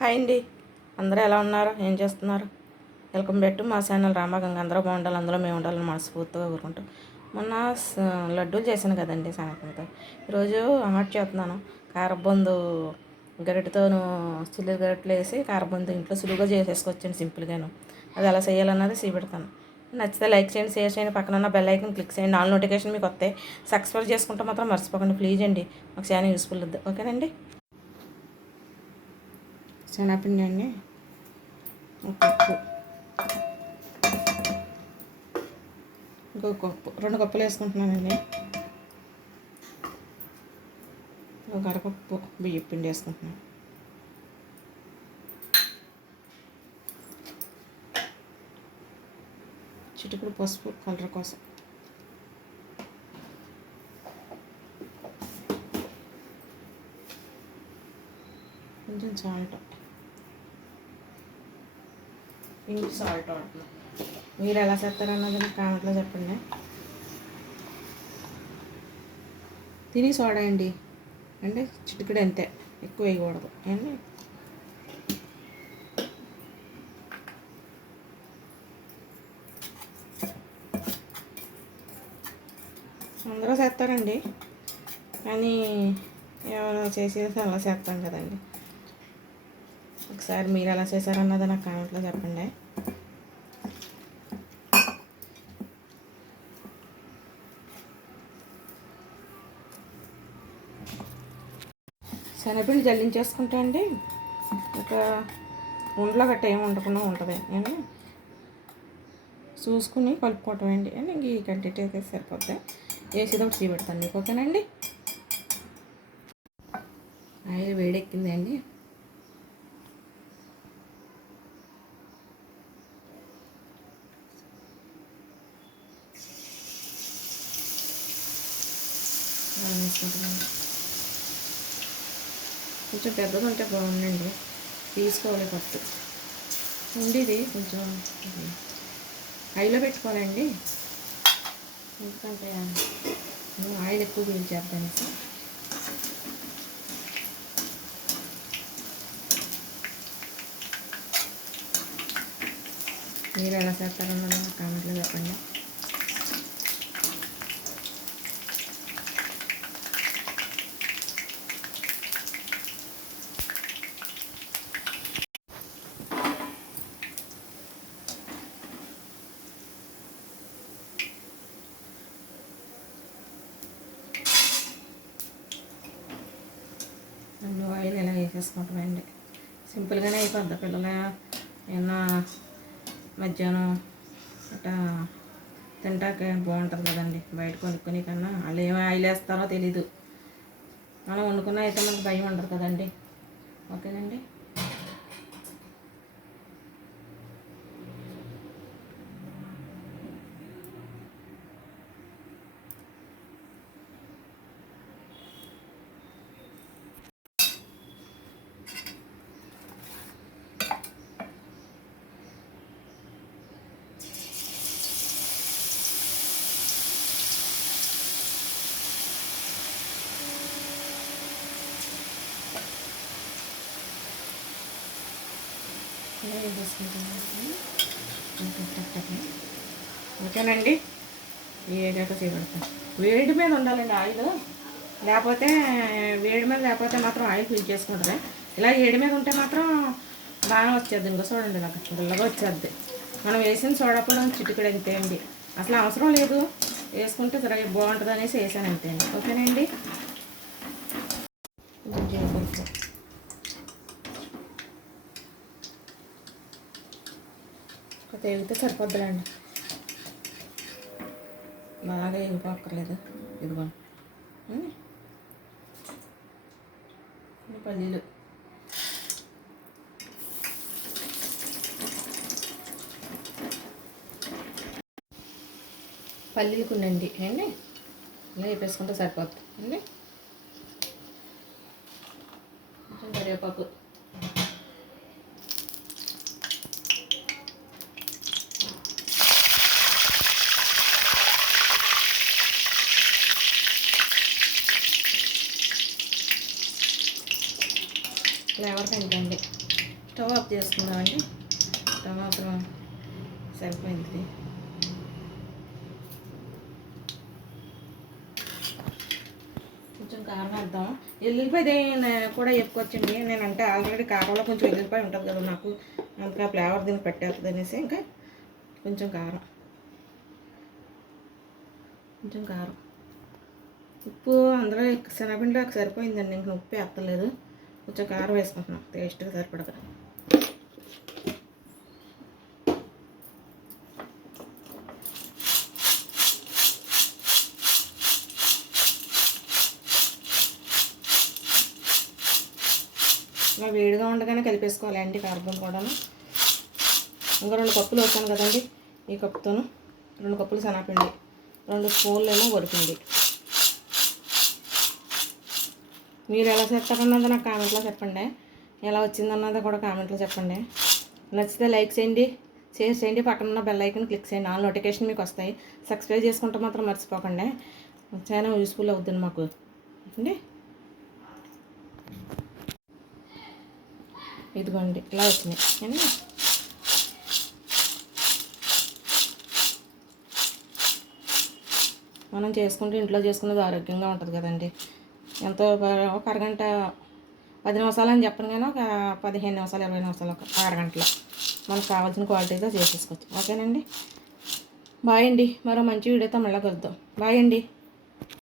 Hi అండి. అందరూ ఎలా ఉన్నారు? ఏం చేస్తున్నారు? వెల్కమ్ బ్యాక్ టు మా ఛానల్ రామగంగ అందరూ బాగుండాలి అందులో మేము ఉండాలని మనస్ఫూర్తిగా కోరుకుంటాం. మొన్న స- లడ్డూలు చేశాను కదండి శనగపిండితో ఈరోజు ఆట్ చేస్తున్నాను. కారబందు గరిటతోను చిల్లి గరిటలు వేసి కారబందు ఇంట్లో సులువుగా చేసేసుకొచ్చాను సింపుల్గాను. అది ఎలా చేయాలన్నది చూపెడతాను. నచ్చితే లైక్ చేయండి షేర్ చేయండి. పక్కన ఉన్న బెల్ ఐకన్ క్లిక్ చేయండి. ఆల్ నోటిఫికేషన్ మీకు వస్తాయి. సక్సెస్ఫుల్ చేసుకుంటే మాత్రం మర్చిపోకండి. ప్లీజ్ అండి. మాకు చాలా యూస్ఫుల్ ఓకేనండి? శనగపిండి అండి ఒక కప్పు. ఇంకో కప్పు. రెండు కప్పులు వేసుకుంటున్నానండి ఒక అరకప్పు బియ్యం పిండి వేసుకుంటున్నాను. చిటికుడు పసుపు కలర్ కోసం. కొంచెం సాల్ట్. ఇంటి సాల్ట్ వాడుతున్నాం. మీరు ఎలా చేస్తారన్నది నాకు కామెంట్లో చెప్పండి. తిని సోడా అండి. అంటే చిటికడు అంతే. ఎక్కువ వేయకూడదు. అండి అందరూ చేస్తారండి. కానీ ఎవరో చేసేది అలా చేస్తాం కదండి. ఒకసారి మీరు ఎలా చేశారన్నది నాకు కామెంట్లో చెప్పండి. శనగపిండి జల్లించేసుకుంటే అండి. ఒక ఉండలో గట్ట ఏమి ఉండకుండా ఉంటుంది. నేను చూసుకుని కలుపుకోవటం అండి. అని ఇంక ఈ కంటెంట్ అయితే సరిపోద్ది. వేసేది ఒకటి చూపెడతాను మీకు ఓకేనండి ఆయిల్ వేడెక్కింది వేసుకుంటున్నాను కొంచెం పెద్దది ఉంటే బాగుందండి తీసుకోవాలి పట్టు ఉండేది కొంచెం ఐలో హైలో పెట్టుకోవాలండి. ఎందుకంటే ఆయిల్ ఎక్కువ పీల్చేద్దాను సార్ మీరు ఎలా చేస్తారన్నది నాకు కామెంట్లో చెప్పండి. రెండు ఆయిల్ ఇలా వేసేసుకుంటామండి. సింపుల్గానే అయిపోద్ది. పిల్లలు ఏమన్నా మధ్యాహ్నం అట్లా తింటాక బాగుంటుంది కదండి. బయట కొనుక్కొని కన్నా వాళ్ళు ఏమి ఆయిల్ వేస్తారో తెలీదు. మనం వండుకున్న అయితే మనకు భయం ఉండదు కదండి. ఓకేనండి? ఇలా ఓకేనండి. ఏదైతే చేయబడతాం. వేడి మీద ఉండాలండి ఆయిల్. లేకపోతే వేడి మీద లేకపోతే మాత్రం ఆయిల్ పీల్చేసుకుంటుంది ఇలా వేడి మీద ఉంటే మాత్రం బాగా వచ్చేది ఇంకా చూడండి నాకు గుల్లగా వచ్చేది మనం వేసిన సోడాపొడి చిటికడు అంతే అండి. అసలు అవసరం లేదు. వేసుకుంటే సరే బాగుంటుంది అనేసి వేసాను అంతే అండి. ఓకేనండి? కొంచెం జీలకర్ర. ఒక బాగా ఎగిపోక్కర్లేదు ఇదిగో. పల్లీలు. పల్లీలు కొనండి అండి ఇలా వేపేసుకుంటే సరిపోద్ది. అండి కొంచెం కరివేపాకు. ఫ్లేవర్ తింటండి స్టవ్ ఆఫ్ చేసుకుందామండి. స్టవ్ మాత్రం సరిపోయింది. కొంచెం కారం వేద్దాం. ఎల్లుల్లిపాయ కూడా చెప్పుకొచ్చండి. నేను అంటే ఆల్రెడీ కారంలో కొంచెం ఎల్లుల్లిపాయ ఉంటుంది కదా నాకు. అందుకే ఆ ఫ్లేవర్ దీన్ని పెట్టేస్తుంది అనేసి ఇంకా కొంచెం కారం. కొంచెం కారం. ఉప్పు అందులో శనగపిండి నాకు సరిపోయిందండి. ఇంక ఉప్పు ఎత్తలేదు కొంచెం కారం వేసుకుంటున్నాం. టేస్ట్గా సరిపడదు. ఇలా వేడిగా ఉండగానే కలిపేసుకోవాలి అండి కార్బన్ కూడాను. ఇంకా రెండు కప్పులు వేసాను కదండి ఈ కప్పుతోను. రెండు కప్పులు శనగపిండి. రెండు స్పూన్లు ఏమో వరిపిండి. మీరు ఎలా చేస్తారన్నది నాకు కామెంట్లో చెప్పండి. ఎలా వచ్చిందన్నది కూడా కామెంట్లో చెప్పండి. నచ్చితే లైక్ చేయండి. షేర్ చేయండి. పక్కన ఉన్న బెల్ ఐకన్ క్లిక్ చేయండి. ఆల్ నోటిఫికేషన్ మీకు వస్తాయి. సబ్స్క్రైబ్ చేసుకుంటే మాత్రం మర్చిపోకండి. చాలా యూస్ఫుల్ అవుతుంది మాకు. అండి. ఇదిగోండి ఇలా వచ్చినాయి. ఏనా? మనం చేసుకుంటే ఇంట్లో చేసుకునేది ఆరోగ్యంగా ఉంటుంది కదండి. ఎంతో ఒక- అరగంట పది నిమిషాలు అని చెప్పను కానీ ఒక పదిహేను నిమిషాలు ఇరవై నిమిషాలు ఒక అరగంటలో మనకు కావాల్సిన క్వాలిటీతో చేసేసుకోవచ్చు. ఓకేనండి? బాయ్ అండి. మరో మంచి వీడియోతో మళ్ళీ కలుద్దాం. బాయ్ అండి.